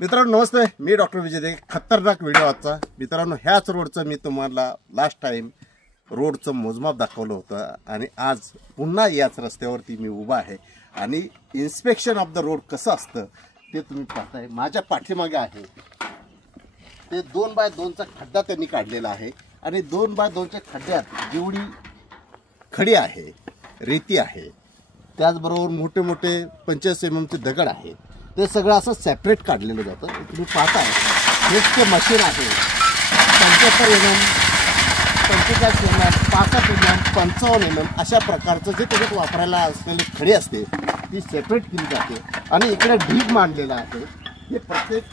मित्रांनो नमस्ते, मी डॉक्टर विजय देगे. खतरनाक व्हिडिओ आजचा. मित्रांनो ह्याच रोडचं मी तुम्हाला लास्ट टाइम रोडचं मोजमाप दाखवलं होतं आणि आज पुन्हा याच रस्त्यावरती मी उभा आहे आणि इन्स्पेक्शन ऑफ द रोड कसं असतं ते तुम्ही पाहताय. माझ्या पाठीमागे आहे ते 2x2चा खड्डा त्यांनी काढलेला आहे आणि 2x2च्या खड्ड्यात जेवढी खडी आहे, रेती आहे, त्याचबरोबर मोठे मोठे 25 mm चे दगड आहेत, ते सगळं असं सेपरेट काढलेलं जातं. तुम्ही पाहताय हेच ते मशीन आहे. 75 mm, 45 mm, 65 mm, 55 mm अशा प्रकारचं जे त्याच्यात वापरायला असलेली खडी असते ती सेपरेट केली जाते. आणि इकडे ढीग मांडलेला आहे. हे प्रत्येक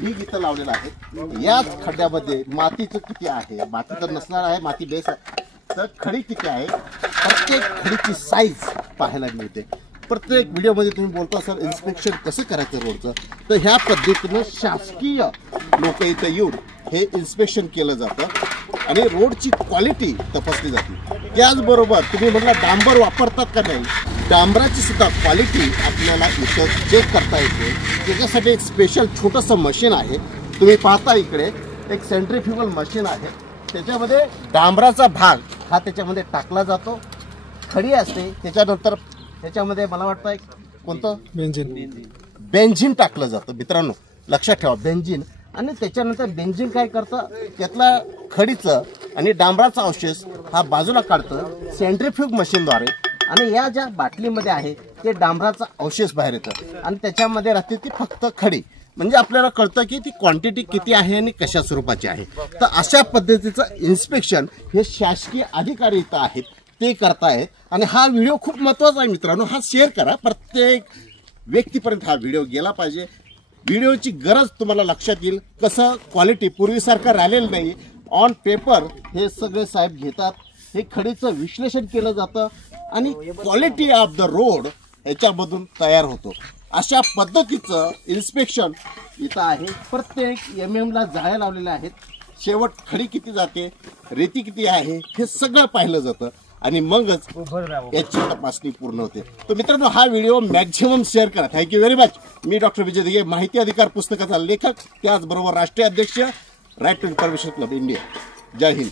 ढीग इथं लावलेला आहे. याच खड्ड्यामध्ये मातीचं किती आहे, माती तर नसणार आहे, माती बेस आहे, तर खडी किती आहे, प्रत्येक खडीची साईज पाहायला मिळते. प्रत्येक व्हिडिओमध्ये तुम्ही बोलता सर इन्स्पेक्शन कसं करायचं रोडचं, तर ह्या पद्धतीनं शासकीय लोक इथं येऊन हे इन्स्पेक्शन केलं जातं आणि रोडची क्वालिटी तपासली जाते. त्याचबरोबर तुम्ही म्हटलं डांबर वापरतात का नाही, डांबराची सुद्धा क्वालिटी आपल्याला इथं चेक करता येते. त्याच्यासाठी एक स्पेशल छोटंसं मशीन आहे. तुम्ही पाहता इकडे एक सेंट्रीफ्युगल मशीन आहे. त्याच्यामध्ये डांबराचा भाग हा त्याच्यामध्ये टाकला जातो, खडी असते, त्याच्यानंतर त्याच्यामध्ये मला वाटतं एक कोणतं बेंझिन टाकलं जातं. मित्रांनो लक्षात ठेवा, बेंझिन. आणि त्याच्यानंतर बेंझिन काय करतं, त्यातला खडीचं आणि डांबराचा अवशेष हा बाजूला काढतं सेंट्रीफ्यूग मशीनद्वारे आणि या ज्या बाटलीमध्ये आहे ते डांबराचा अवशेष बाहेर येतं आणि त्याच्यामध्ये राहते ती फक्त खडी. म्हणजे आपल्याला कळतं की ती क्वांटिटी किती आहे आणि कशा स्वरूपाची आहे. तर अशा पद्धतीचं इन्स्पेक्शन हे शासकीय अधिकारी इथं आहेत ते करतायत. आणि हा व्हिडिओ खूप महत्त्वाचा आहे मित्रांनो, हा शेअर करा. प्रत्येक व्यक्तीपर्यंत हा व्हिडिओ गेला पाहिजे. व्हिडिओची गरज तुम्हाला लक्षात येईल. कसं क्वालिटी पूर्वीसारखं राहिलेलं नाही. ऑन पेपर हे सगळे साहेब घेतात, हे खडीचं विश्लेषण केलं जातं आणि क्वालिटी ऑफ द रोड ह्याच्यामधून तयार होतो. अशा पद्धतीचं इन्स्पेक्शन इथं आहे. प्रत्येक MM ला जाळ्या लावलेल्या आहेत. शेवट खडी किती जाते, रेती किती आहे, हे सगळं पाहिलं जातं आणि मगच याची तपासणी पूर्ण होते. तर मित्रांनो हा व्हिडिओ मॅक्झिमम शेअर करा. Thank you very much. मी डॉक्टर विजय दिघे, माहिती अधिकार पुस्तकाचा लेखक, त्याचबरोबर राष्ट्रीय अध्यक्ष right to information club India. जय हिंद.